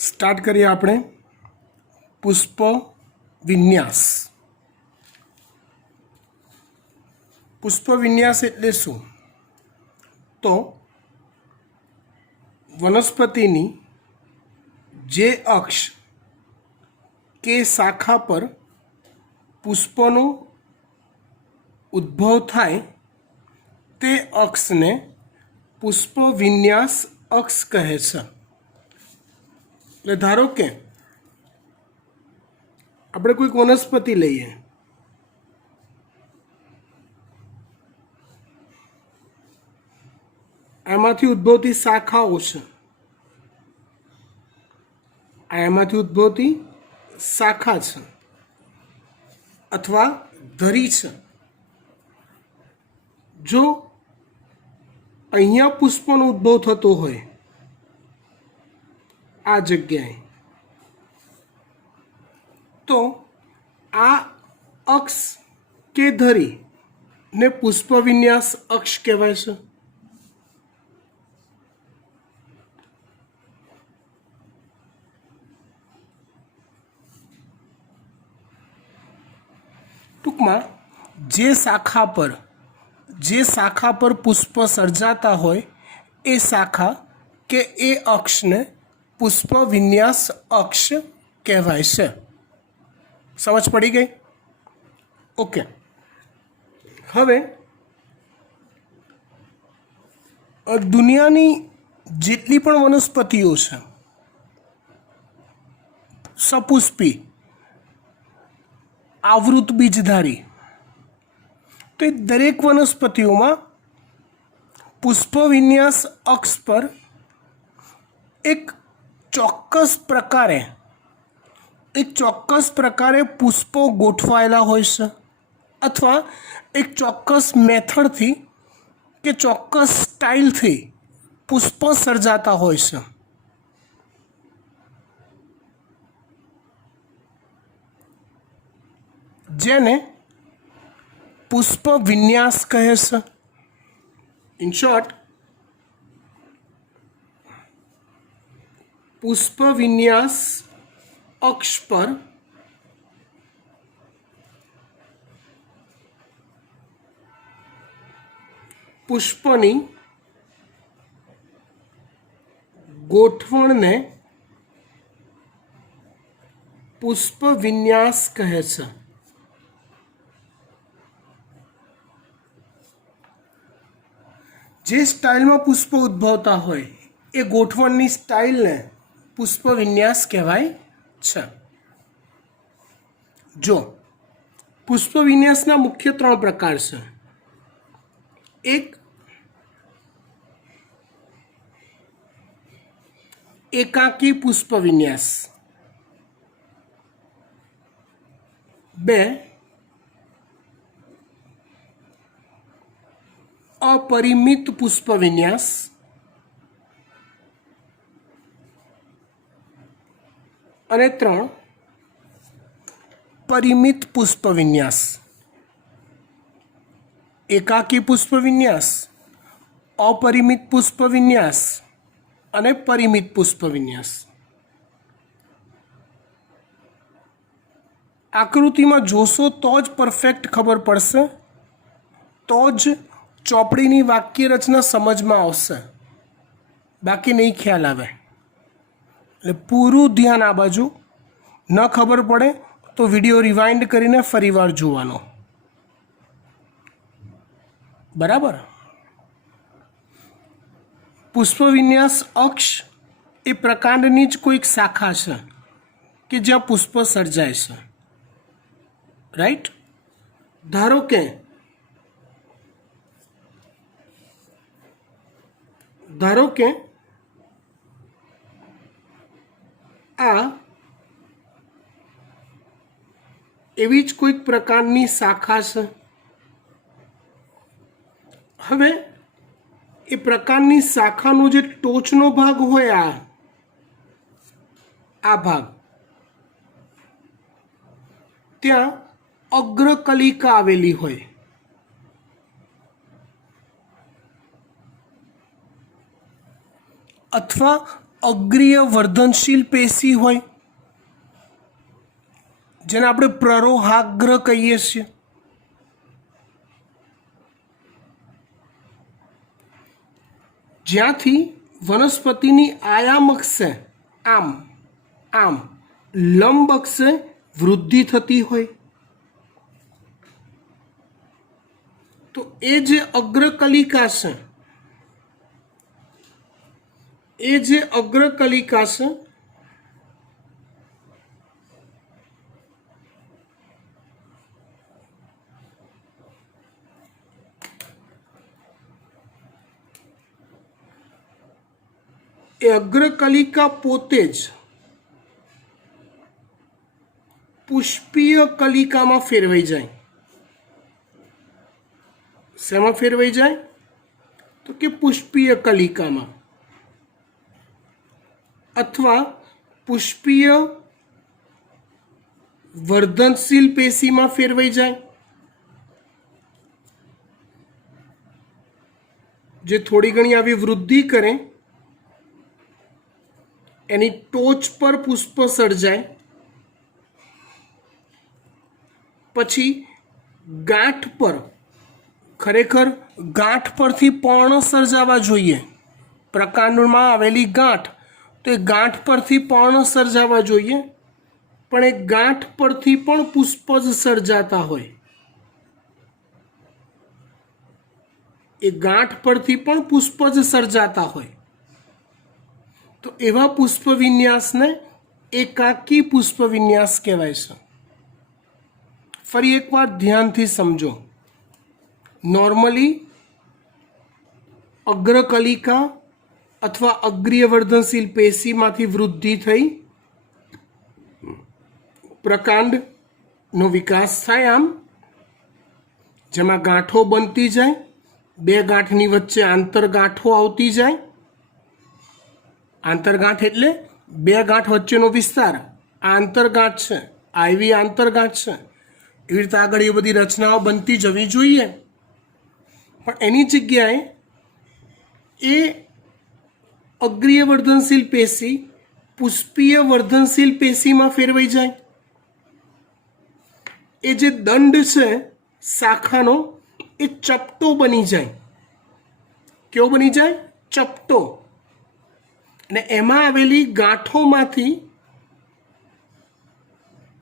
Start करिए આપણે पुष्प विन्यास। पुष्प विन्यास એટલે શું? તો વનસ્પતિની જે અક્ષ કે શાખા પર પુષ્પનો ઉદ્ભવ થાય તે અક્ષને પુષ્પ વિન્યાસ અક્ષ કહે છે। એટલે ધારો કે આપણે કોઈક વનસ્પતિ લઈએ, એમાંથી ઉદ્ભવતી શાખાઓ છે, એમાંથી ઉદ્ભવતી શાખા છે અથવા ધરી છે। જો અહીંયા પુષ્પનો ઉદ્ભવ થતો હોય આ જગ્યાએ, તો આ અક્ષ કે ધરી ને પુષ્પ વિન્યાસ અક્ષ કહેવાય છે। ટૂંકમાં જે શાખા પર પુષ્પ સર્જાતા હોય એ શાખા કે એ અક્ષને પુષ્પ વિન્યાસ અક્ષ કહેવાય છે। સમજ પડી ગઈ? ઓકે। હવે દુનિયાની જેટલી પણ વનસ્પતિઓ છે, સપુષ્પી, આવૃત બીજધારી, તો એ દરેક વનસ્પતિઓમાં પુષ્પ વિન્યાસ અક્ષ પર એક ચોક્કસ પ્રકારે પુષ્પો ગોઠવાયેલા હોય છે અથવા એક ચોક્કસ મેથડથી કે ચોક્કસ સ્ટાઇલથી પુષ્પ સર્જાતા હોય છે। જેને પુષ્પ વિન્યાસ કહે છે। ઇન શોર્ટ, પુષ્પ વિન્યાસ અક્ષ પર પુષ્પની ગોઠવણને પુષ્પ વિન્યાસ કહે છે। જે સ્ટાઇલમાં પુષ્પ ઉદ્ભવતા હોય એ ગોઠવણની સ્ટાઇલને પુષ્પ વિન્યાસ કહેવાય છે। જો પુષ્પ વિન્યાસના મુખ્ય 3 પ્રકાર છે। એક એકાકી પુષ્પ વિન્યાસ, 2 अपरिमित पुष्प विन्यास અને 3 परिमित पुष्प विन्यास। एकाकी पुष्प विन्यास, अपरिमित पुष्प विन्यास અને परिमित पुष्प विन्यास। આકૃતિમાં જોશો તો જ પરફેક્ટ ખબર પડશે, તો જ ચોપડીની વાક્ય રચના સમજમાં આવશે, બાકી નહીં ખ્યાલ આવે। એટલે પૂરું ધ્યાન આ બાજુ। ન ખબર પડે તો વિડીયો રિવાઇન્ડ કરીને ફરીવાર જોવાનો, બરાબર? પુષ્પ વિન્યાસ અક્ષ એ પ્રકાંડની જ કોઈક શાખા છે કે જ્યાં પુષ્પ સર્જાય છે, રાઈટ? ધારો કે આ એવી જ કોઈક પ્રકારની શાખા છે। હવે એ પ્રકારની શાખાનો જે ટોચનો ભાગ હોય, આ ભાગ, ત્યાં અગ્રકલિકા આવેલી હોય। અથવા અગ્રીય વર્ધનશીલ પેશી હોય, જેને આપણે પ્રરોહાગ્ર કહીએ છીએ. જ્યાંથી વનસ્પતિની આયામ અક્ષે આમ આમ લંબ અક્ષે વૃદ્ધિ થતી હોય, તો એ જે અગ્રકલિકા છે, એ જે અગ્રકલિકા છે એ અગ્રકલિકા પોતે જ પુષ્પીય કલિકામાં ફેરવાઈ જાય. શેમાં ફેરવાઈ જાય? તો કે પુષ્પીય કલિકામાં, અથવા પુષ્પીય વર્ધનશીલ પેશીમાં ફેરવાઈ જાય, જે થોડી ઘણી આવી વૃદ્ધિ કરે, એની ટોચ પર પુષ્પ સર્જાય, પછી ગાંઠ પર, ખરેખર ગાંઠ પરથી પર્ણ સર્જાવા જોઈએ. પ્રકાંડમાં આવેલી ગાંઠ, તો એ ગાંઠ પરથી પર્ણ સર્જાવા જોઈએ, પણ એ ગાંઠ પરથી પણ પુષ્પ જ સર્જાતા હોય. એ ગાંઠ પરથી પણ પુષ્પ જ સર્જાતા હોય. તો એવા પુષ્પ વિન્યાસને એકાકી પુષ્પ વિન્યાસ કહેવાય છે. ફરી એકવાર ધ્યાનથી સમજો. નોર્મલી અગ્રકલિકા અથવા અગ્રીય વર્ધનશીલ પેશીમાંથી વૃદ્ધિ થઈ પ્રકાંડનો વિકાસ થાય, આમ જેમાં ગાંઠો બનતી જાય, બે ગાંઠની વચ્ચે આંતરગાંઠો આવતી જાય. આંતરગાંઠ એટલે બે ગાંઠ વચ્ચેનો વિસ્તાર, આ આંતરગાંઠ છે, આવી આંતરગાંઠ છે. એવી રીતે આગળ એ બધી રચનાઓ બનતી જવી જોઈએ, પણ એની જગ્યાએ એ અગ્રીય વર્ધનશીલ પેશી પુષ્પીય વર્ધનશીલ પેશીમાં ફેરવાઈ જાય. એ જે દંડ છે શાખાનો, એ ચપટો બની જાય. કેવો બની જાય? ચપટો. અને એમાં આવેલી ગાંઠોમાંથી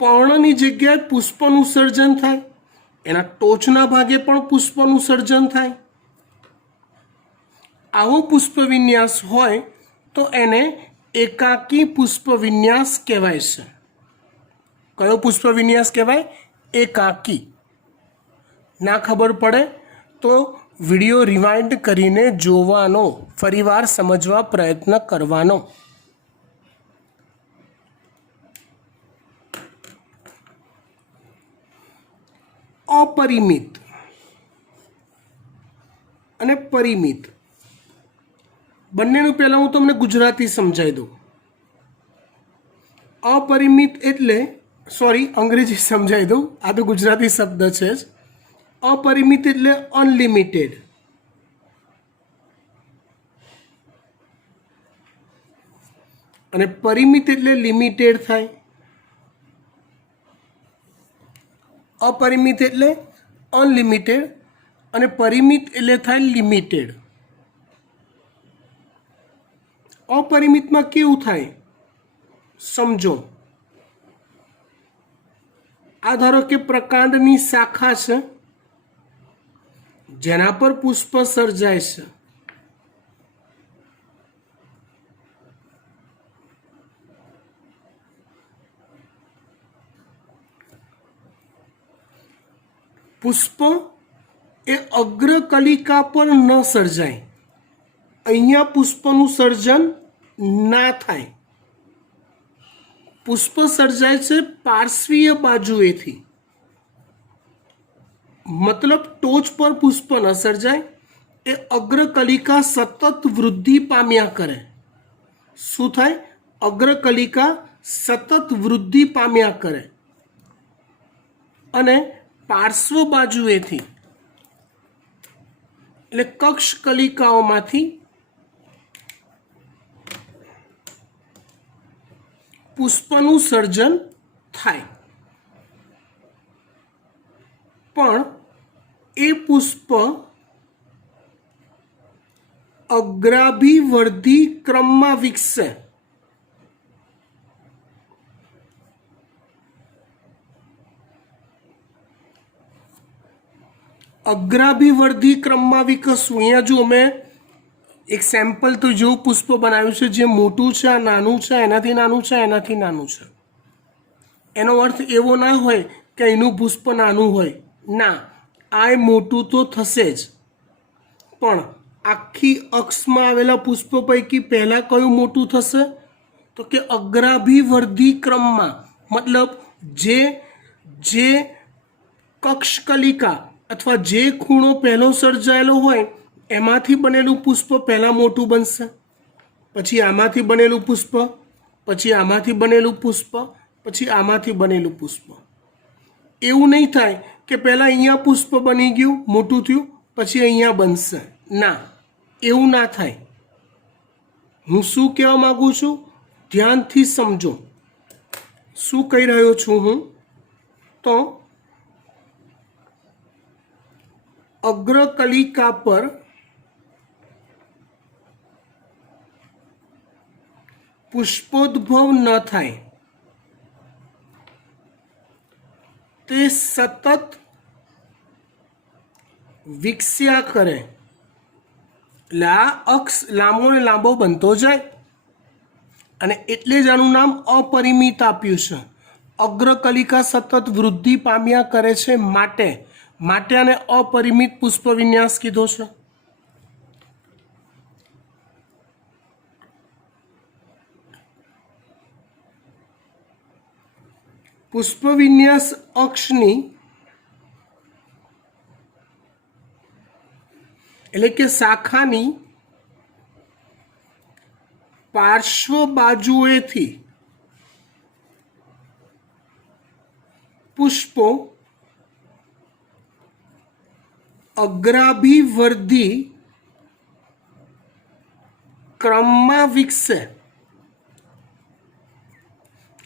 પર્ણની જગ્યાએ પુષ્પનું સર્જન થાય. એના ટોચના ભાગે પણ પુષ્પનું સર્જન થાય. આવો પુષ્પ વિન્યાસ હોય તો એને એકાકી પુષ્પ વિન્યાસ કહેવાય છે. કયો પુષ્પ વિન્યાસ કહેવાય? એકાકી. ના ખબર પડે તો વિડીયો રિવાઇન્ડ કરીને જોવાનો, ફરીવાર સમજવા પ્રયત્ન કરવાનો. અપરિમિત અને પરિમિત બંનેનું પહેલાં હું તમને ગુજરાતી સમજાવી દઉં. અપરિમિત એટલે, સોરી, અંગ્રેજી સમજાવી દઉં, આ તો ગુજરાતી શબ્દ છે જ. અપરિમિત એટલે અનલિમિટેડ. અને પરિમિત એટલે લિમિટેડ થાય. અપરિમિત એટલે અનલિમિટેડ અને પરિમિત એટલે થાય લિમિટેડ. અપરિમિતમાં કેવું થાય સમજો. આ ધારો કે પ્રકાંડની શાખા છે, જેના પર પુષ્પ સર્જાય છે. પુષ્પ એ અગ્રકલિકા પર ન સર્જાય. અહીંયા પુષ્પનું સર્જન ના થાય. પુષ્પ સર્જાય છે પાર્શ્વીય બાજુએથી, મતલબ ટોચ પર પુષ્પ ન સર્જાય. એ અગ્રકલિકા સતત વૃદ્ધિ પામ્યા કરે. શું થાય? અગ્રકલિકા સતત વૃદ્ધિ પામ્યા કરે અને પાર્શ્વ બાજુએથી એટલે કક્ષ કલિકાઓમાંથી પુષ્પનું સર્જન થાય, પણ એ પુષ્પ અગ્રાભિવર્ધી ક્રમમાં વિકસે. અગ્રાભિવર્ધી ક્રમમાં વિકસવું. અહીંયા જો મેં એક સેમ્પલ તો જેવું પુષ્પ બનાવ્યું છે, જે મોટું છે, આ નાનું છે, એનાથી નાનું છે, એનાથી નાનું છે. એનો અર્થ એવો ના હોય કે એનું પુષ્પ નાનું હોય, ના, આ મોટું તો થશે જ, પણ આખી અક્ષમાં આવેલા પુષ્પ પૈકી પહેલાં કયું મોટું થશે? તો કે અગ્રાભિવર્ધી ક્રમમાં, મતલબ જે કક્ષકલિકા અથવા જે ખૂણો પહેલો સર્જાયેલો હોય એમાંથી બનેલું પુષ્પ પહેલાં મોટું બનશે, પછી આમાંથી બનેલું પુષ્પ, પછી આમાંથી બનેલું પુષ્પ, પછી આમાંથી બનેલું પુષ્પ. એવું નહીં થાય કે પહેલાં અહીંયા પુષ્પ બની ગયું, મોટું થયું, પછી અહીંયા બનશે. ના, એવું ના થાય. હું શું કહેવા માગું છું? ધ્યાનથી સમજો શું કહી રહ્યો છું હું. તો અગ્રકલિકા પર પુષ્પોદ્ભવ ન થાય, તે સતત વિકસ્યા કરે. એટલે આ અક્ષ લાંબો ને લાંબો બનતો જાય, અને એટલે જ આનું નામ અપરિમિત આપ્યું છે. અગ્રકલિકા સતત વૃદ્ધિ પામ્યા કરે છે, માટે આને અપરિમિત પુષ્પ વિન્યાસ કીધો છે. પુષ્પ વિન્યાસ અક્ષની એટલે કે શાખાની પાર્શ્વ બાજુએથી પુષ્પો અગ્રાભિવર્ધી ક્રમમાં વિકસે.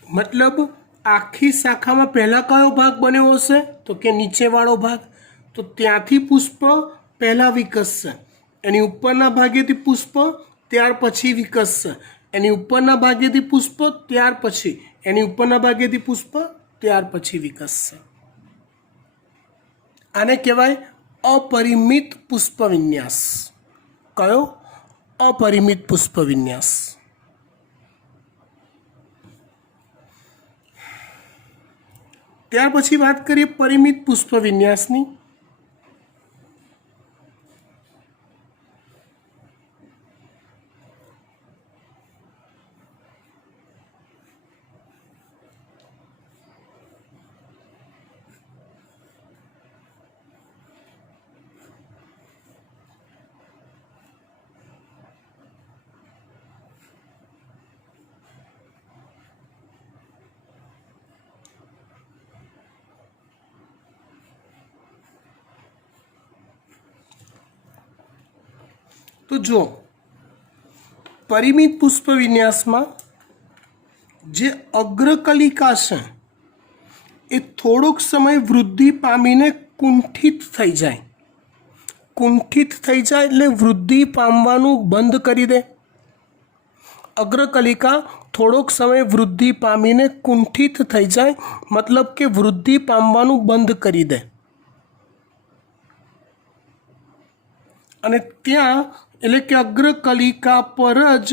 મતલબ આખી શાખામાં પહેલા કયો ભાગ બન્યો હશે? તો કે નીચેવાળો ભાગ. તો ત્યાંથી પુષ્પ પહેલાં વિકસશે, એની ઉપરના ભાગેથી પુષ્પ ત્યાર પછી વિકસશે, એની ઉપરના ભાગેથી પુષ્પ ત્યાર પછી, એની ઉપરના ભાગેથી પુષ્પ ત્યાર પછી વિકસશે. આને કહેવાય અપરિમિત પુષ્પ વિન્યાસ. કયો? અપરિમિત પુષ્પ વિન્યાસ. ત્યાર પછી વાત કરીએ પરિમિત પુષ્પ વિન્યાસની. તો જો પરિમિત પુષ્પ વિન્યાસમાં જે અગ્રકલિકા છે એ થોડોક સમય વૃદ્ધિ પામીને કુંઠિત થઈ જાય. કુંઠિત થઈ જાય એટલે વૃદ્ધિ પામવાનું બંધ કરી દે. અગ્રકલિકા થોડોક સમય વૃદ્ધિ પામીને કુંઠિત થઈ જાય, મતલબ કે વૃદ્ધિ પામવાનું બંધ કરી દે. અને ત્યાં એટલે કે અગ્રકલિકા પર જ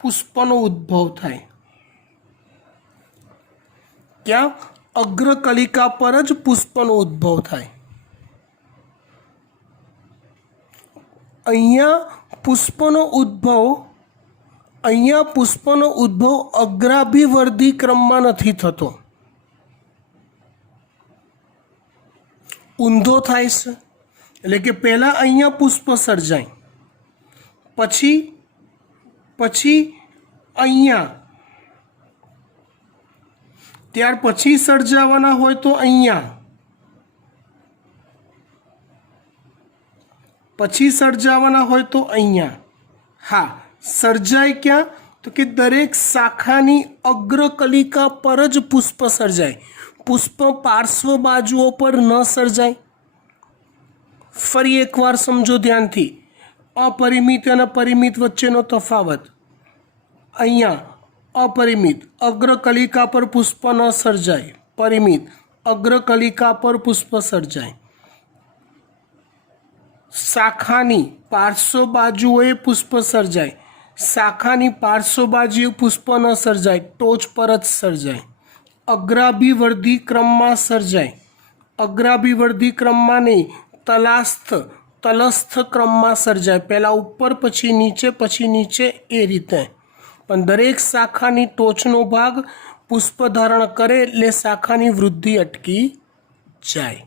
પુષ્પનો ઉદ્ભવ થાય. ક્યાં? અગ્રકલિકા પર જ પુષ્પનો ઉદ્ભવ થાય. અહીંયા પુષ્પનો ઉદ્ભવ અગ્રાભિવર્ધી ક્રમમાં નથી થતો, ઊંધો થાય છે. એટલે કે પહેલાં અહીંયા પુષ્પ સર્જાય, પછી અહીંયા, ત્યાર પછી સર્જાવાના હોય તો અહીંયા, પછી સર્જાવાના હોય તો અહીંયા. હા, સર્જાય ક્યાં? तो कि दरेक शाखानी अग्रकलिका पर ज पुष्प सर्जाय, पुष्प पार्श्व बाजुओ पर न सर्जाय। फरी एक बार समझो ध्यान थी, अपरिमित और परिमित वच्चेनो तफावत। अहींया अपरिमित अग्रकलिका पर पुष्प न सर्जाय, परिमित अग्रकलिका पर पुष्प सर्जाय। शाखानी पार्श्व बाजुओए पुष्प सर्जाय, शाखानी पार्श्व बाजुए पुष्प न सर्जाय, टोच पर ज सर्जाय। अग्राभिवर्धी क्रम में सर्जाय, अग्राभिवर्धी क्रम में नहीं, तलस्थ क्रम में सर्जाय, पहला ऊपर पछी नीचे ए रीते। पण दरेक शाखानी टोचनो भाग पुष्प धारण करे એટલે શાખાની વૃદ્ધિ અટકી જાય।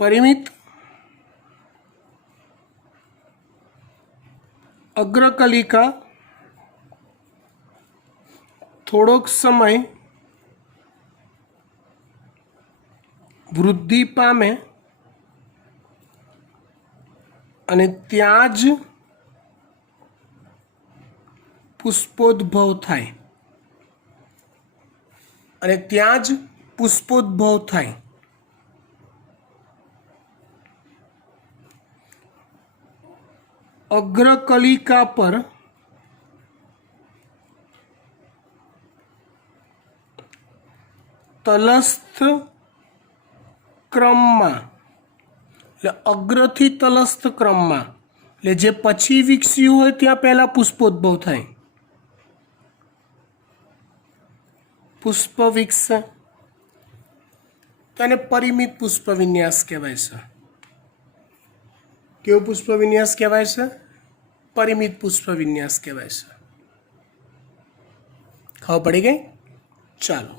परिमित अग्रकलिका थोड़ोक समय वृद्धि पामे અને ત્યાં જ પુષ્પોદ્ભવ થાય, અને ત્યાં જ પુષ્પોદ્ભવ થાય। અગ્રકલિકા પર તલસ્થ ક્રમમાં, એટલે અગ્રથી તલસ્થ ક્રમમાં, એટલે જે પછી વિકસ્યું હોય ત્યાં પહેલા પુષ્પોદ્ભવ થાય, પુષ્પ વિકસે તેને પરિમિત પુષ્પ વિન્યાસ કહેવાય છે। કેવો પુષ્પ વિન્યાસ કહેવાય છે? પરિમિત પુષ્પ વિન્યાસ કહેવાય છે। ખબર પડી ગઈ? ચાલો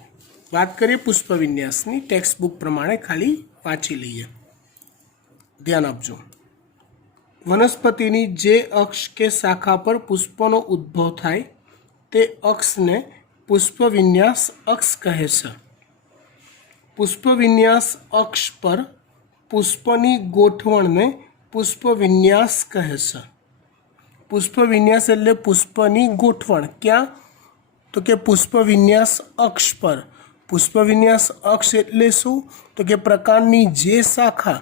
વાત કરીએ પુષ્પ વિન્યાસની। ટેક્સ્ટ બુક પ્રમાણે ખાલી વાંચી લઈએ, ધ્યાન આપજો। વનસ્પતિની જે અક્ષ કે શાખા પર પુષ્પનો ઉદ્ભવ થાય તે અક્ષને પુષ્પ વિન્યાસ અક્ષ કહે છે। પુષ્પ વિન્યાસ અક્ષ પર પુષ્પની ગોઠવણને પુષ્પ વિન્યાસ કહે છે। પુષ્પ વિન્યાસ એટલે પુષ્પની ગોઠવણ ક્યાં? તો કે પુષ્પ વિન્યાસ અક્ષ પર। પુષ્પ વિન્યાસ અક્ષ એટલે શું? તો કે પ્રકારની જે શાખા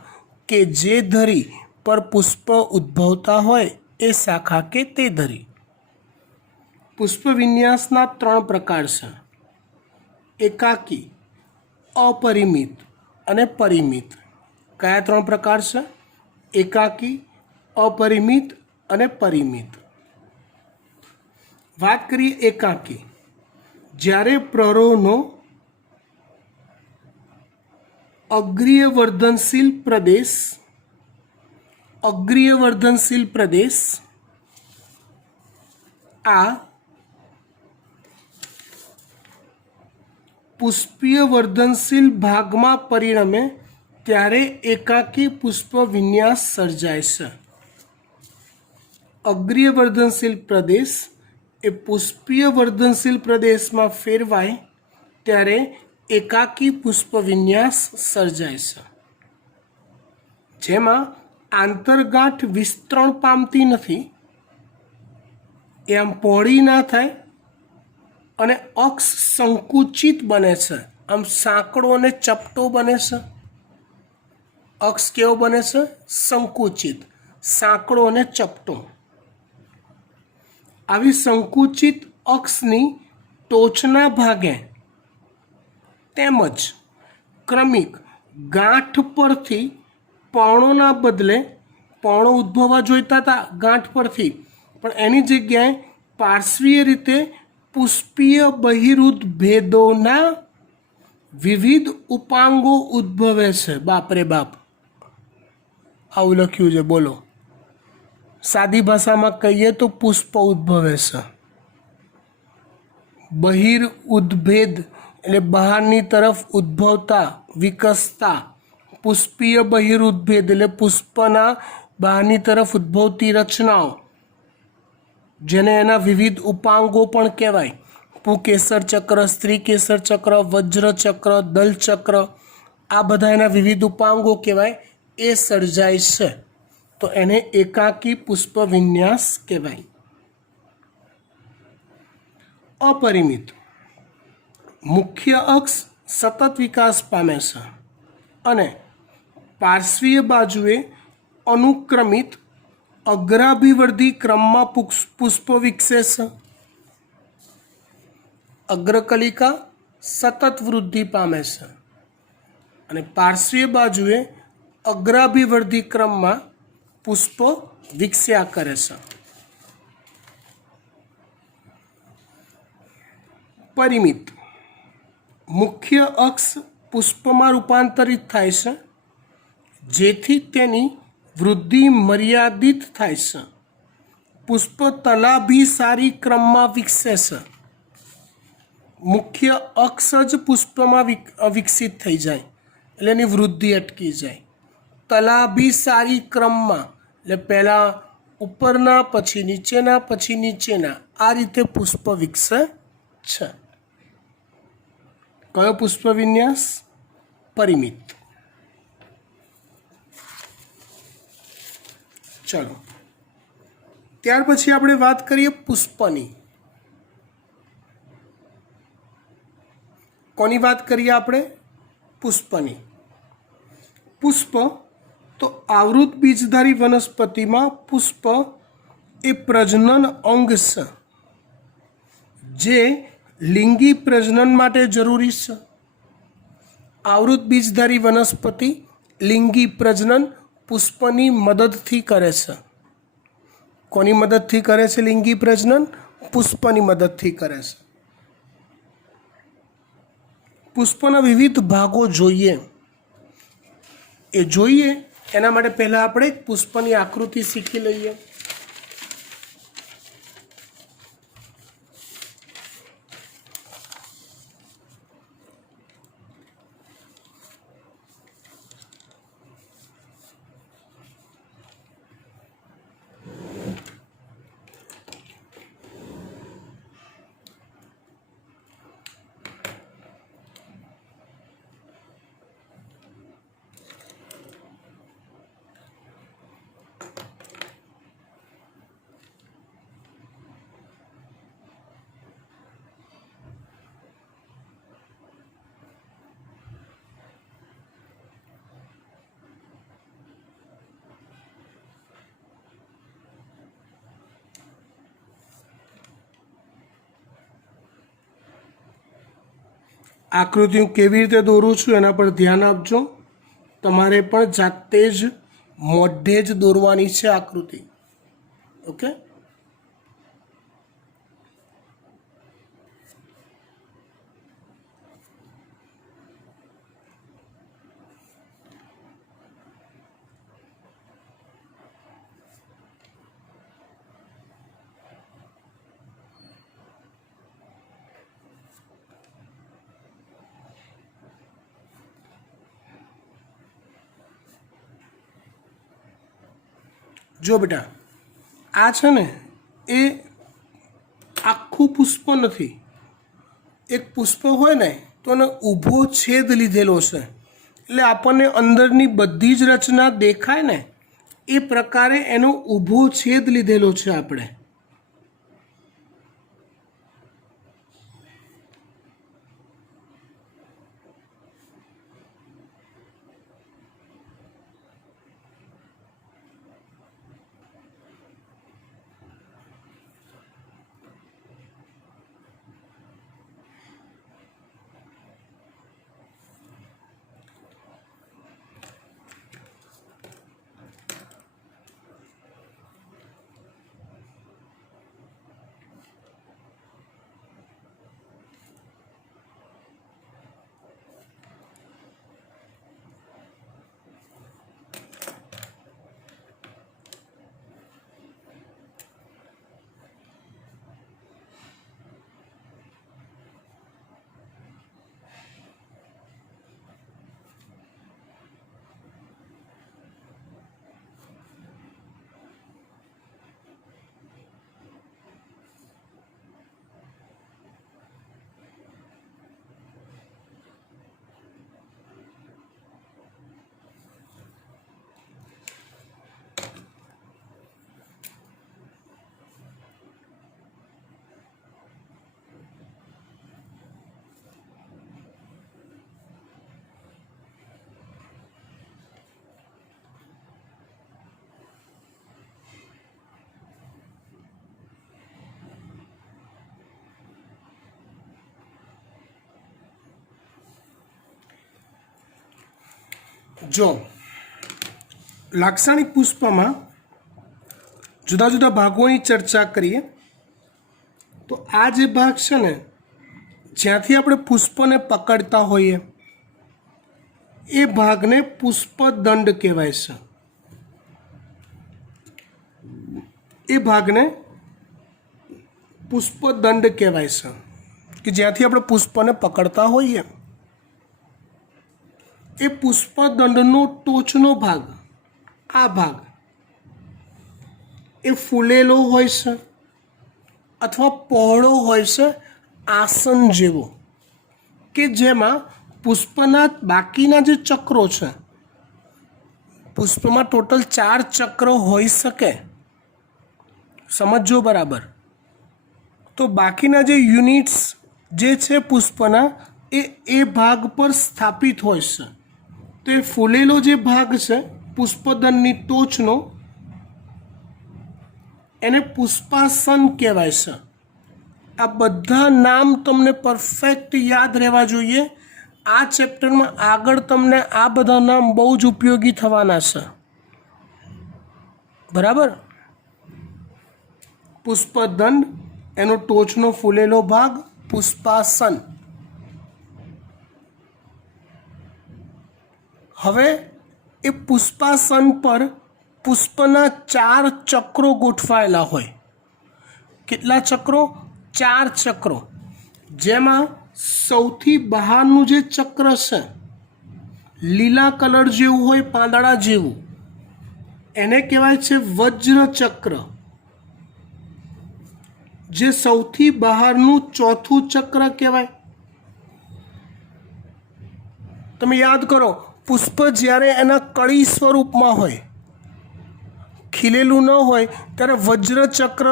કે જે ધરી પર પુષ્પ ઉદ્ભવતા હોય એ શાખા કે તે ધરી। પુષ્પ વિન્યાસના ત્રણ પ્રકાર છે, એકાકી, અપરિમિત અને પરિમિત। કયા ત્રણ પ્રકાર છે? એકાકી, અપરિમિત અને પરિમિત। વાત કરીએ એકાકી, જ્યારે પ્રરોહનો અગ્રીય વર્ધનશીલ પ્રદેશ આ પુષ્પીય વર્ધનશીલ ભાગમાં પરિણમે ત્યારે એકાકી પુષ્પ વિન્યાસ સર્જાય છે। અગ્રીય વર્ધનશીલ પ્રદેશ એ પુષ્પીય વર્ધનશીલ પ્રદેશમાં ફેરવાય ત્યારે એકાકી પુષ્પ વિન્યાસ સર્જાય છે, જેમાં આંતરગાંઠ વિસ્તરણ પામતી નથી, એ આમ પહોળી ના થાય અને અક્ષ સંકુચિત બને છે, આમ સાંકડો અને ચપટો બને છે। અક્ષ કેવો બને છે? સંકુચિત, સાંકડો અને ચપટો। આવી સંકુચિત અક્ષની ટોચના ભાગે તેમજ ક્રમિક ગાંઠ પરથી પર્ણોના બદલે, પર્ણો ઉદ્ભવવા જોઈતા હતા ગાંઠ પરથી, પણ એની જગ્યાએ પાર્શ્વીય રીતે પુષ્પીય બહિરુદ્ધ ભેદોના વિવિધ ઉપાંગો ઉદ્ભવે છે। બાપરે બાપ, આવું લખ્યું છે, બોલો। સાદી ભાષામાં કહીએ તો પુષ્પ ઉદ્ભવે છે। બહિર ઉદ્ભેદ એટલે બહારની તરફ ઉદ્ભવતા, વિકસતા। પુષ્પીય બહિરુદ્ભેદ એટલે પુષ્પના બહારની તરફ ઉદ્ભવતી રચનાઓ, જેને એના વિવિધ ઉપાંગો પણ કહેવાય। પુકેસર ચક્ર, સ્ત્રી કેસર ચક્ર, વજ્ર ચક્ર, દલ ચક્ર, આ બધા એના વિવિધ ઉપાંગો કહેવાય, એ સર્જાય છે। તો એને એકાકી પુષ્પ વિન્યાસ કહેવાય. અપરિમિત, મુખ્ય અક્ષ સતત વિકાસ પામે છે અને પાર્શ્વીય બાજુએ અનુક્રમિત અગ્રાભિવર્ધી ક્રમમાં પુષ્પ વિકસે છે. અગ્રકલિકા સતત વૃદ્ધિ પામે છે અને પાર્શ્વીય બાજુએ અગ્રાભિવર્ધી ક્રમમાં પુષ્પો વિકસ્યા કરે છે. પરિમિત, મુખ્ય અક્ષ પુષ્પમાં રૂપાંતરિત થાય છે જેથી તેની વૃદ્ધિ મર્યાદિત થાય છે. પુષ્પ તલાભિસારી ક્રમમાં વિકસે છે. મુખ્ય અક્ષ જ પુષ્પમાં વિકસિત થઈ જાય એટલે એની વૃદ્ધિ અટકી જાય. તલાભિસારી ક્રમમાં એટલે પહેલાં ઉપરના પછી નીચેના આ રીતે પુષ્પ વિકસે છે. કયો પુષ્પ વિન્યાસ? પરિમિત. ચલો, ત્યાર પછી આપણે વાત કરીએ પુષ્પની. કોની વાત કરીએ આપણે? પુષ્પની. પુષ્પ તો આવૃત બીજધારી વનસ્પતિમાં પુષ્પ એ પ્રજનન અંગ છે જે લિંગી પ્રજનન માટે જરૂરી છે. આવૃત બીજધારી વનસ્પતિ લિંગી પ્રજનન પુષ્પની મદદથી કરે છે. કોની મદદથી કરે છે લિંગી પ્રજનન? પુષ્પની મદદથી કરે છે. પુષ્પના વિવિધ ભાગો જોઈએ એના માટે પહેલાં આપણે પુષ્પની આકૃતિ શીખી લઈએ. આકૃતિ હું કેવી રીતે દોરું છું એના પર ધ્યાન આપજો. તમારે પણ જાતે જ મોઢે જ દોરવાની છે આકૃતિ. ઓકે, જો બેટા, આ છે ને એ આખું પુષ્પ નથી. એક પુષ્પ હોય ને તો એને ઊભો છેદ લીધેલો છે એટલે આપણને અંદરની બધી જ રચના દેખાય ને એ પ્રકારે એનો ઊભો છેદ લીધેલો છે આપણે. જો લાક્ષણિક પુષ્પમાં જુદા જુદા ભાગોની ચર્ચા કરીએ તો આ જે ભાગ છે ને જ્યાંથી આપણે પુષ્પને પકડતા હોઈએ એ ભાગને પુષ્પદંડ કહેવાય છે. એ ભાગને પુષ્પદંડ કહેવાય છે કે જ્યાંથી આપણે પુષ્પને પકડતા હોઈએ એ પુષ્પદંડનો ટોચનો ભાગ, આ ભાગ એ ફૂલેલો હોય છે અથવા પહોળો હોય છે, આસન જેવો, કે જેમાં પુષ્પના બાકીના જે ચક્રો છે, પુષ્પમાં ટોટલ 4 ચક્રો હોઈ શકે, સમજો બરાબર. તો બાકીના જે યુનિટ્સ જે છે પુષ્પના એ ભાગ પર સ્થાપિત હોય છે. તો એ ફૂલેલો જે ભાગ છે પુષ્પદંડની ટોચનો એને પુષ્પાસન કહેવાય છે. આ બધા નામ તમને પરફેક્ટ યાદ રહેવા જોઈએ. આ ચેપ્ટરમાં આગળ તમને આ બધા નામ બહુ જ ઉપયોગી થવાના છે. બરાબર. પુષ્પદંડ, એનો ટોચનો ફૂલેલો ભાગ પુષ્પાસન. હવે એ પુષ્પાસન પર પુષ્પના 4 ચક્રો ગોઠવાયેલા હોય. કેટલા ચક્રો? 4 ચક્રો. જેમાં સૌથી બહારનું જે ચક્ર છે લીલા કલર જેવું હોય, પાંદડા જેવું, એને કહેવાય છે વજ્ર ચક્ર. જે સૌથી બહારનું ચોથું ચક્ર કહેવાય. તમે યાદ કરો, પુષ્પ જ્યારે એના કળી સ્વરૂપમાં હોય, ખીલેલું ન હોય, ત્યારે વજ્ર ચક્ર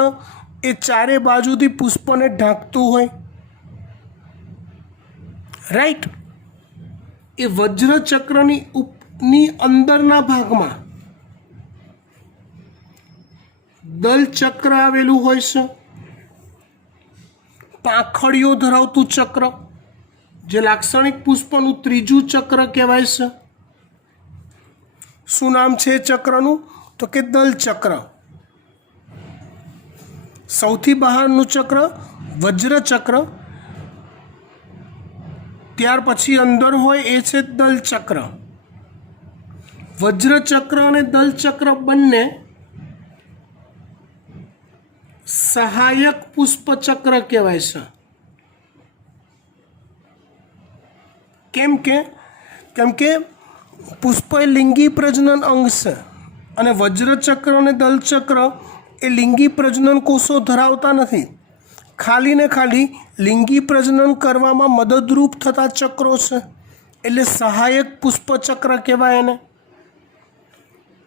એ ચારે બાજુથી પુષ્પને ઢાંકતું હોય, રાઈટ. એ વજ્ર ચક્રની અંદરના ભાગમાં દલ ચક્ર આવેલું હોય છે, પાંખડીઓ ધરાવતું ચક્ર, જે લાક્ષણિક પુષ્પનું 3જું ચક્ર કહેવાય છે. શું નામ છે એ ચક્રનું? તો કે દલ ચક્ર. સૌથી બહારનું ચક્ર વજ્ર ચક્ર, ત્યાર પછી અંદર હોય એ છે દલ ચક્ર. વજ્ર ચક્ર અને દલ ચક્ર બંને સહાયક પુષ્પ ચક્ર કહેવાય છે. કેમ કે પુષ્પ એ લિંગી પ્રજનન અંગ છે અને વજ્ર ચક્ર અને દલ ચક્ર એ લિંગી પ્રજનન કોષો ધરાવતા નથી. ખાલી ને ખાલી લિંગી પ્રજનન કરવામાં મદદરૂપ થતા ચક્રો છે, એટલે સહાયક પુષ્પ ચક્ર કહેવાય એને.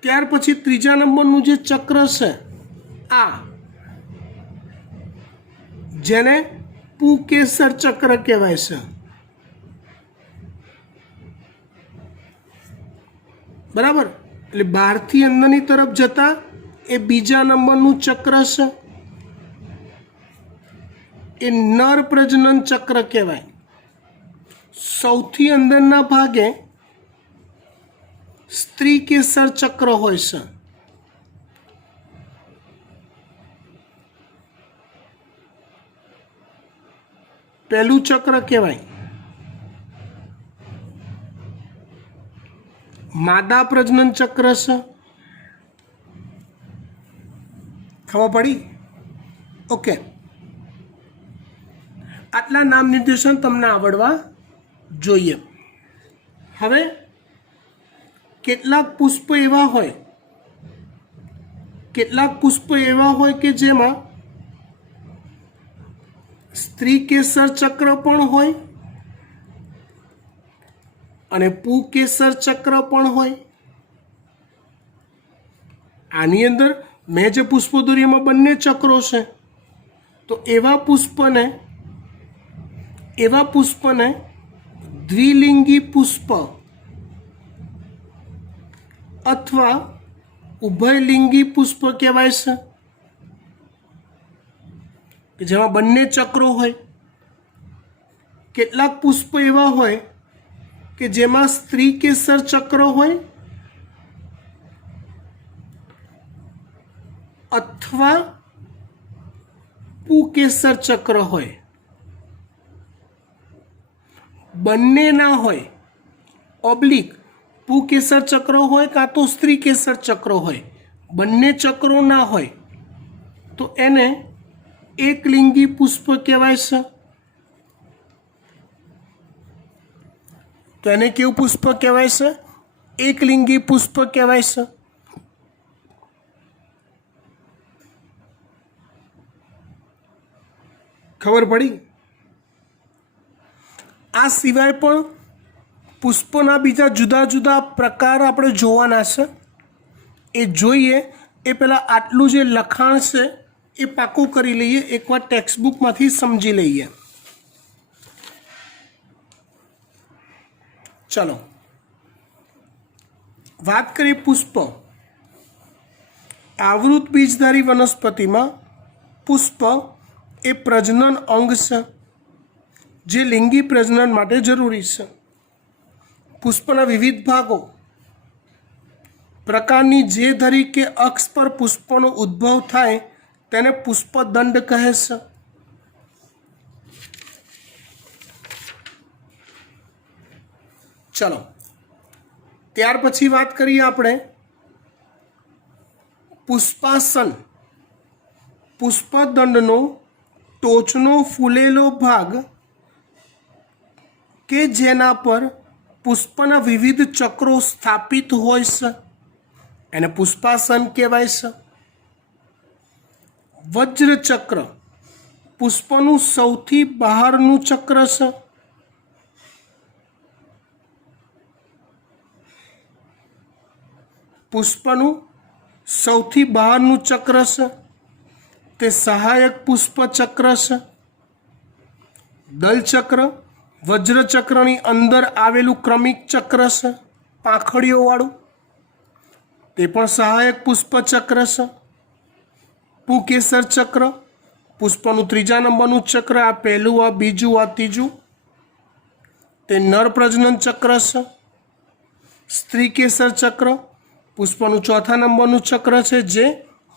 ત્યાર પછી 3જા નંબરનું જે ચક્ર છે આ, જેને પુકેસર ચક્ર કહેવાય છે. બરાબર. એટલે બહારથી અંદરની તરફ જતા એ બીજા નંબરનું ચક્ર છે. એ નર પ્રજનન ચક્ર કહેવાય. સૌથી અંદરના ભાગે સ્ત્રી કેસર ચક્ર હોય છે. પહેલું ચક્ર કહેવાય. માદા પ્રજનન ચક્ર છે. ખબર પડી? ઓકે. આટલા નામ નિર્દેશન તમને આવડવા જોઈએ. હવે કેટલાક પુષ્પ એવા હોય કે જેમાં સ્ત્રી કેસર ચક્ર પણ હોય અને પુકેસર ચક્ર પણ હોય. આની અંદર મેં જે પુષ્પો દોરી એમાં બંને ચક્રો છે. તો એવા પુષ્પને દ્વિલિંગી પુષ્પ અથવા ઉભયલિંગી પુષ્પ કહેવાય છે, કે જેમાં બંને ચક્રો હોય. કેટલાક પુષ્પ એવા હોય કે જેમાં સ્ત્રી કેસર ચક્ર હોય અથવા પુકેસર ચક્ર હોય, બંને ના હોય, ઓબ્લિક પુકેસર ચક્ર હોય કાં તો સ્ત્રી કેસર ચક્ર હોય, બંને ચક્રો ના હોય તો એને એકલિંગી પુષ્પ કહેવાય છે. તો એને કેવું પુષ્પ કહેવાય છે? એકલિંગી પુષ્પ કહેવાય છે. ખબર પડી? આ સિવાય પણ પુષ્પોના બીજા જુદા જુદા પ્રકાર આપણે જોવાના છે. એ જોઈએ એ પહેલાં આટલું જે લખાણ છે એ પાકું કરી લઈએ, એકવાર ટેક્સ્ટબુકમાંથી સમજી લઈએ. ચલો વાત કરીએ પુષ્પ. આવૃત બીજધારી વનસ્પતિમાં પુષ્પ એ પ્રજનન અંગ છે જે લિંગી પ્રજનન માટે જરૂરી છે. પુષ્પના વિવિધ ભાગો પ્રકારની જે ધરી કે અક્ષ પર પુષ્પનો ઉદ્ભવ થાય તેને પુષ્પદંડ કહે છે. ચલો ત્યાર પછી વાત કરીએ આપણે પુષ્પાસન. પુષ્પદંડનો ટોચનો ફૂલેલો ભાગ કે જેના પર પુષ્પના વિવિધ ચક્રો સ્થાપિત હોય છે એને પુષ્પાસન કહેવાય છે. વજ્રચક્ર પુષ્પનું સૌથી બહારનું ચક્ર છે. પુષ્પનું સૌથી બહારનું ચક્ર છે તે સહાયક પુષ્પ ચક્ર છે. દલચક્ર વજ્રચક્રની અંદર આવેલું ક્રમિક ચક્ર છે પાંખડીઓવાળું, તે પણ સહાયક પુષ્પ ચક્ર છે. પુકેસર ચક્ર પુષ્પનું ત્રીજા નંબરનું ચક્ર, આ પહેલું, આ બીજું, આ ત્રીજું, તે નર પ્રજનન ચક્ર છે. સ્ત્રી કેસર ચક્ર પુષ્પનું ચોથા નંબરનું ચક્ર છે જે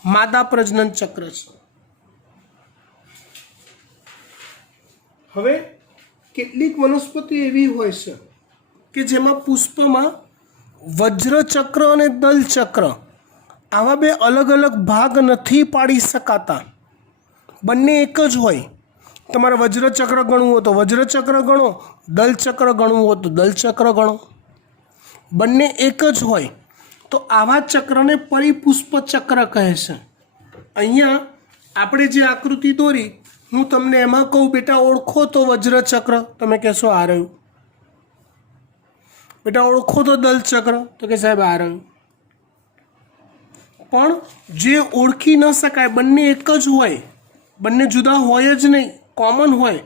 માદા પ્રજનન ચક્ર છે. હવે કેટલીક વનસ્પતિ એવી હોય છે કે જેમાં પુષ્પમાં વજ્રચક્ર અને દલચક્ર આવા બે અલગ અલગ ભાગ નથી પાડી શકાતા, બંને એક જ હોય. તમારે વજ્રચક્ર ગણવું હોય તો વજ્રચક્ર ગણો, દલચક્ર ગણવું હોય તો દલચક્ર ગણો, બંને એક જ હોય. તો આવા ચક્રને પરિપુષ્પ ચક્ર કહે છે. અહીંયા આપણે જે આકૃતિ દોરી, હું તમને એમાં કહું બેટા ઓળખો તો વજ્રચક્ર, તમે કહેશો આ રહ્યું. બેટા ઓળખો તો દલચક્ર, તો કે સાહેબ આ રહ્યું. પણ જે ઓળખી ન શકાય, બંને એક જ હોય, બંને જુદા હોય જ નહીં, કોમન હોય,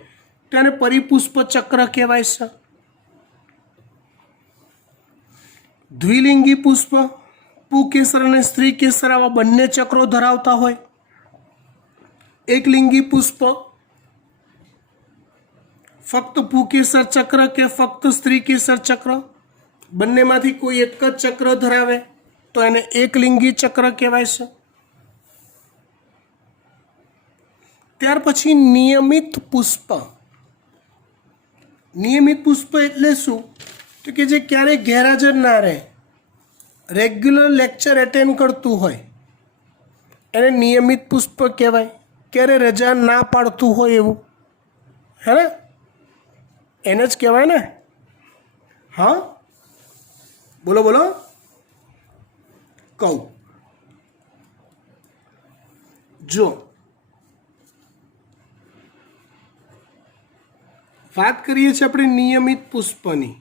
તેને પરિપુષ્પ ચક્ર કહેવાય છે. દ્વિલિંગી પુષ્પ પુકેસર અને સ્ત્રી કેસર આવા બંને ચક્રો ધરાવતા હોય. એકલિંગી પુષ્પ ફક્ત પુકેસર ચક્ર કે ફક્ત સ્ત્રી કેસર ચક્ર, બંનેમાંથી કોઈ એક જ ચક્ર ધરાવે તો એને એકલિંગી ચક્ર કહેવાય છે. ત્યાર પછી નિયમિત પુષ્પ. નિયમિત પુષ્પ એટલે શું? તો કે જે ક્યારેય ગેરહાજર ના રહે, રેગ્યુલર લેક્ચર એટેન્ડ કરતું હોય એને નિયમિત પુષ્પ કહેવાય. ક્યારે રજા ના પાડતું હોય એવું, હે ને, એને જ કહેવાય ને. હા બોલો બોલો, કહું જો વાત કરીએ છીએ આપણે નિયમિત પુષ્પની.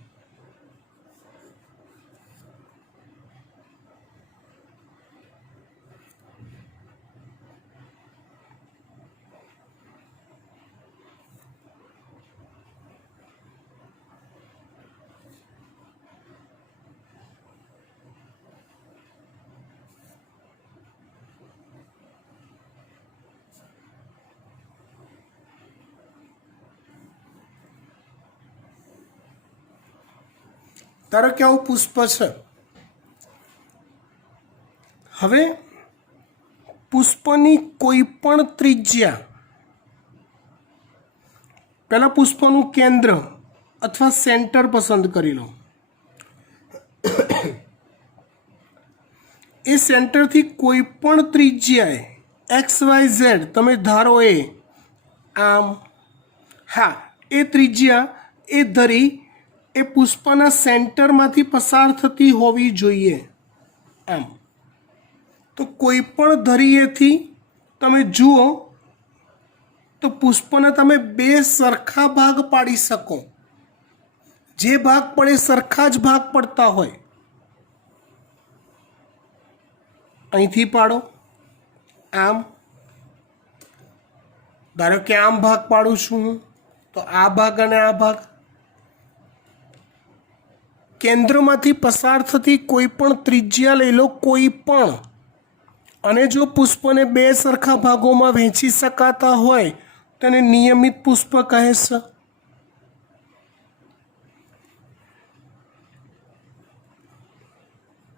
ધારો કે આવું પુષ્પ છે. હવે પુષ્પની કોઈ પણ ત્રિજ્યા, પહેલાં પુષ્પનું કેન્દ્ર અથવા સેન્ટર પસંદ કરી લો. એ સેન્ટરથી કોઈ પણ ત્રિજ્યાએ XYZ તમે ધારો એ આમ, હા એ ત્રિજ્યા એ ધરી એ પુષ્પના સેન્ટરમાંથી પસાર થતી હોવી જોઈએ આમ. તો કોઈ પણ ધરીએથી તમે જુઓ તો પુષ્પને તમે બે સરખા ભાગ પાડી શકો. જે ભાગ પડે સરખા જ ભાગ પડતા હોય. અહીંથી પાડો આમ, ધારો કે આમ ભાગ પાડું છું હું, તો આ ભાગ અને આ ભાગ. કેન્દ્રમાંથી પસાર થતી કોઈ પણ ત્રિજ્યા લઈ લો, કોઈ પણ, અને જો પુષ્પને બે સરખા ભાગોમાં વહેંચી શકાતા હોય તેને નિયમિત પુષ્પ કહે છે.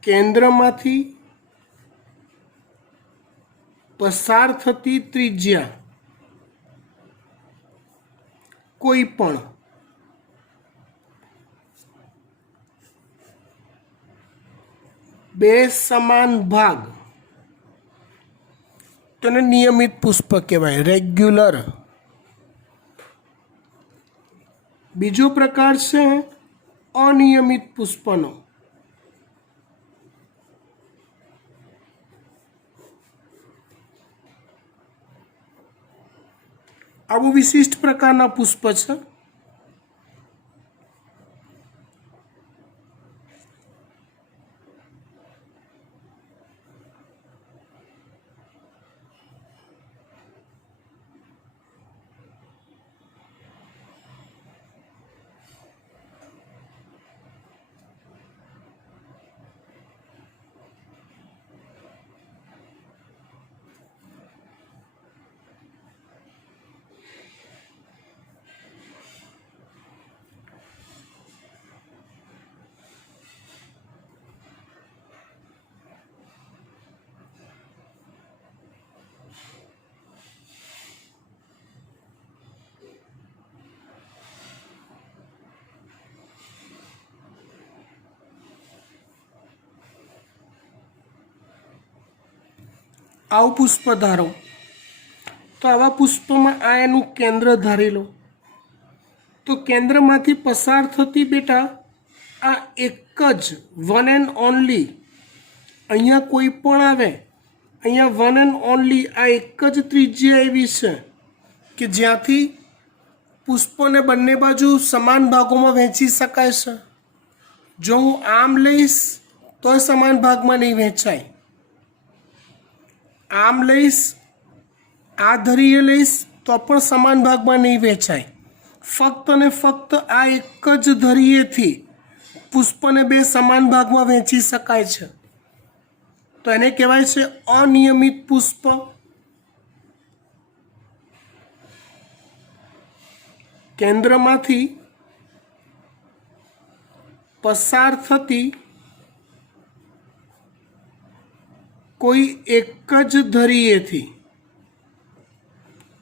કેન્દ્રમાંથી પસાર થતી ત્રિજ્યા કોઈ પણ બે સમાન ભાગ તેને નિયમિત પુષ્પ કહેવાય, રેગ્યુલર. બીજો પ્રકાર છે અનિયમિત પુષ્પનો. આવું વિશિષ્ટ પ્રકારના પુષ્પ છે. આવું પુષ્પ ધારો, તો આવા પુષ્પમાં આ એનું કેન્દ્ર ધારી લો. તો કેન્દ્રમાંથી પસાર થતી બેટા આ એક જ વન એન્ડ ઓનલી, અહીંયા કોઈ પણ આવે, અહીંયા વન એન્ડ ઓનલી આ એક જ ત્રિજ્યા એવી છે કે જ્યાંથી પુષ્પને બંને બાજુ સમાન ભાગોમાં વહેંચી શકાય છે. જો હું આમ લઈશ તો સમાન ભાગમાં નહીં વહેંચાય, આમ લઈશ, આ ધરીએ લઈશ તો પણ સમાન ભાગમાં નહીં વહેંચાય. ફક્ત ને ફક્ત આ એક જ ધરીએથી પુષ્પને બે સમાન ભાગમાં વહેંચી શકાય છે. તો એને કહેવાય છે અનિયમિત પુષ્પ. કેન્દ્રમાંથી પસાર થતી કોઈ એક જ ધરીએથી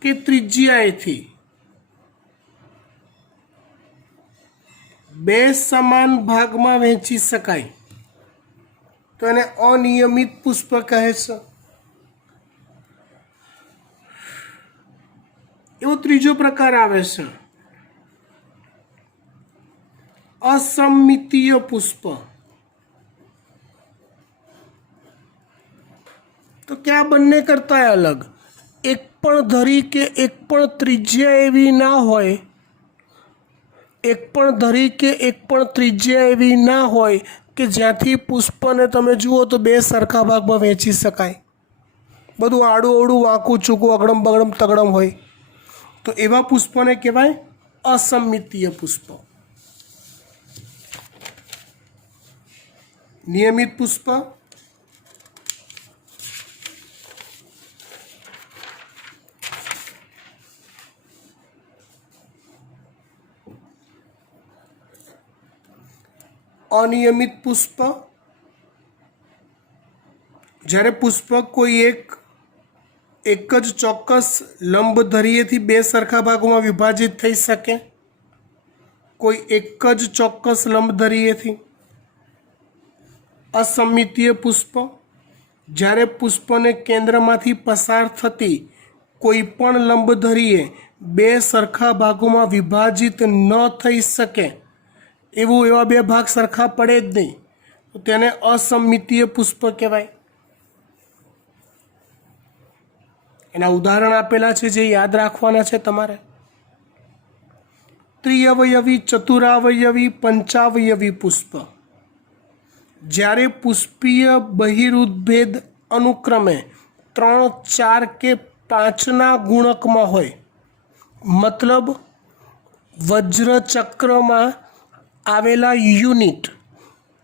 કે ત્રિજ્યાએથી બે સમાન ભાગમાં વહેંચી શકાય, તો એને અનિયમિત પુષ્પ કહે છે. એવો ત્રીજો પ્રકાર આવે છે અસમમિતીય પુષ્પ. તો કે આ બંને કરતા અલગ, એક પણ ધરી કે એક પણ ત્રિજ્યા એવી ના હોય, એક પણ ધરી કે એક પણ ત્રિજ્યા એવી ના હોય કે જ્યાંથી પુષ્પને તમે જુઓ તો બે સરખા ભાગમાં વહેંચી શકાય. બધું આડું અવડું વાંકું ચૂકું અગડમ બગડમ તગડમ હોય, તો એવા પુષ્પને કહેવાય અસમમિતીય પુષ્પ. નિયમિત પુષ્પ, अनियमित पुष्प, જ્યારે પુષ્પ કોઈ એક જ ચોક્કસ લંબ ધરીએથી બે સરખા ભાગોમાં વિભાજિત થઈ શકે, કોઈ એક જ ચોક્કસ લંબ ધરીએથી. અસમિતીય પુષ્પ, જ્યારે પુષ્પને કેન્દ્રમાંથી પસાર થતી કોઈ પણ લંબ ધરીએ બે સરખા ભાગોમાં વિભાજિત ન થઈ શકે, એવા બે ભાગ સરખા પડે જ નહીં, તો તેને અસમિતીય પુષ્પ કહેવાય. એના ઉદાહરણ આપેલા છે જે યાદ રાખવાના છે તમારે. ત્રિઅવયવી, ચતુરાવયવી, પંચાવયવી પુષ્પ, જ્યારે પુષ્પીય બહિરુદભેદ અનુક્રમે 3, 4 કે 5ના ગુણકમાં હોય, મતલબ વજ્રચક્રમાં આવેલા યુનિટ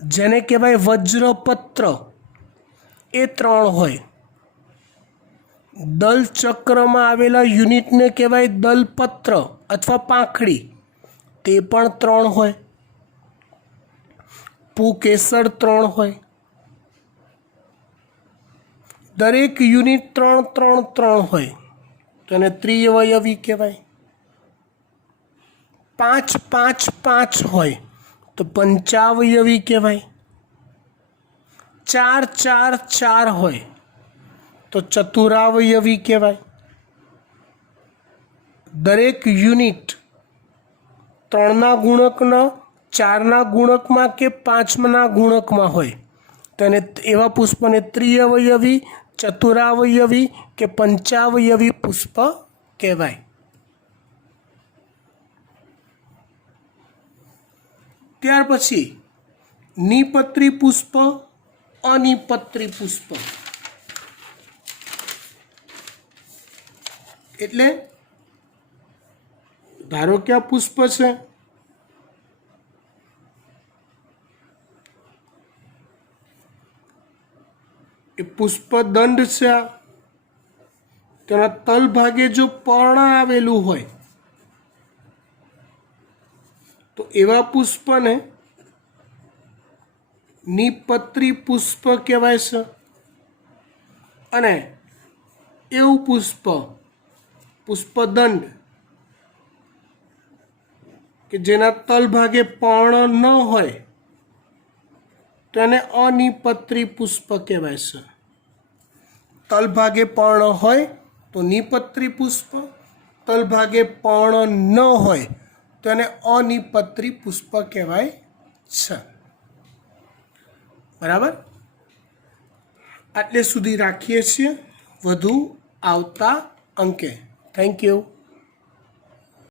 જેને કહેવાય વજ્રપત્ર એ 3 હોય, દલચક્રમાં આવેલા યુનિટને કહેવાય દલપત્ર અથવા પાંખડી, તે પણ 3 હોય, પુકેસર 3 હોય. દરેક યુનિટ 3, 3, 3 હોય તો એને ત્રિઅવયવી કહેવાય. 5, 5, 5 હોય તો પંચાવયવી કહેવાય. 4, 4, 4 હોય તો ચતુરાવયવી કહેવાય. દરેક યુનિટ 3ના ગુણકના 4ના ગુણકમાં કે 5ના ગુણકમાં હોય તો એને એવા પુષ્પને ત્રિઅવયવી, ચતુરાવયવી કે પંચાવયવી પુષ્પ કહેવાય. ત્યાર પછી નિપત્રી પુષ્પ, અનિપત્રી પુષ્પ. એટલે ધારો કે આ પુષ્પ છે, એ પુષ્પદંડ છે, તેના તલ ભાગે જો પર્ણ આવેલું હોય તો એવા પુષ્પને નિપત્રી પુષ્પ કહેવાય છે. અને એવું પુષ્પદંડ કે જેના તલ ભાગે પર્ણ ન હોય તેને અનિપત્રી પુષ્પ કહેવાય છે. તલભાગે પર્ણ હોય તો નિપત્રી પુષ્પ, તલભાગે પર્ણ ન હોય તો એને અનિપત્રી પુષ્પ કહેવાય છે. બરાબર? આટલે સુધી રાખીએ છીએ, વધુ આવતા અંકે. Thank you.